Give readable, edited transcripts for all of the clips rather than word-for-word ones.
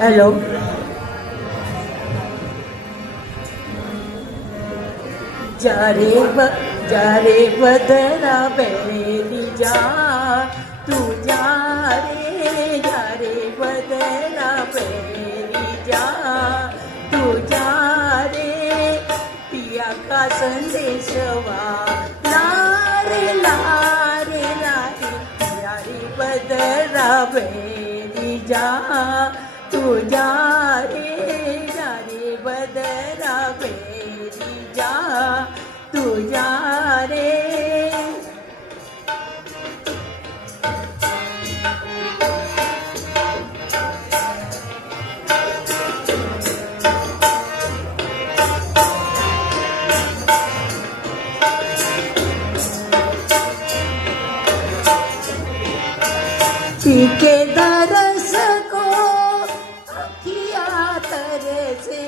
Hello. जा रे बदरा बेरी जा तू जा रे बदरा बेरी जा तू जा रे पिया का संदेशवा लारे लारे लारे जा रे बदरा बेरी जा तू जा रे बदरा बेरी जा तू जा रे. पीके दरस को अखिया तरसे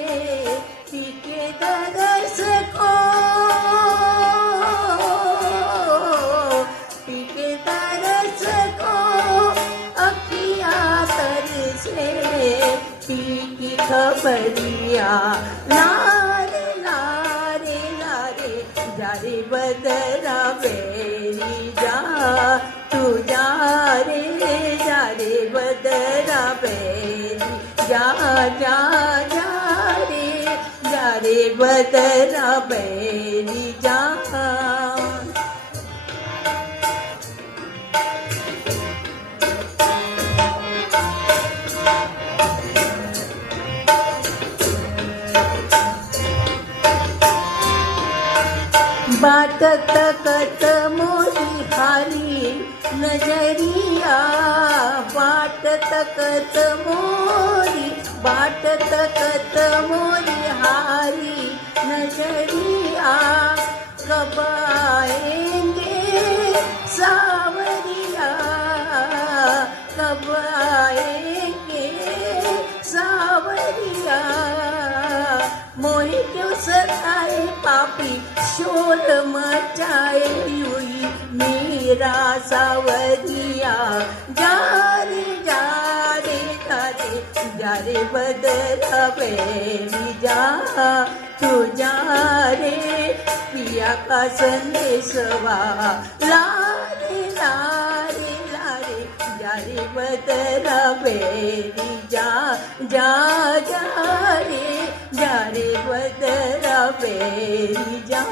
पीके दरस को पीके दरस को अखिया तरसे पीकी खबरिया लारे लारे लारे जा रे बदरा बेरी जा तू जा रे बदरा बेरी जा रे बदरा बेरी जा. बाट तकत मोरी हारी नजरिया बाट तकत मोरी हारी नजरिया कब आएंगे सावरिया कब आएंगे सावरिया मोरी क्यों सताए पापी शोर मचाए हुई मेरा सावरिया जा रे बदरा बेरी जा तू जा रे पिया का संदेशवा लारे लारे लारे जा रे बदरा बेरी जा रे बदरा बेरी जा.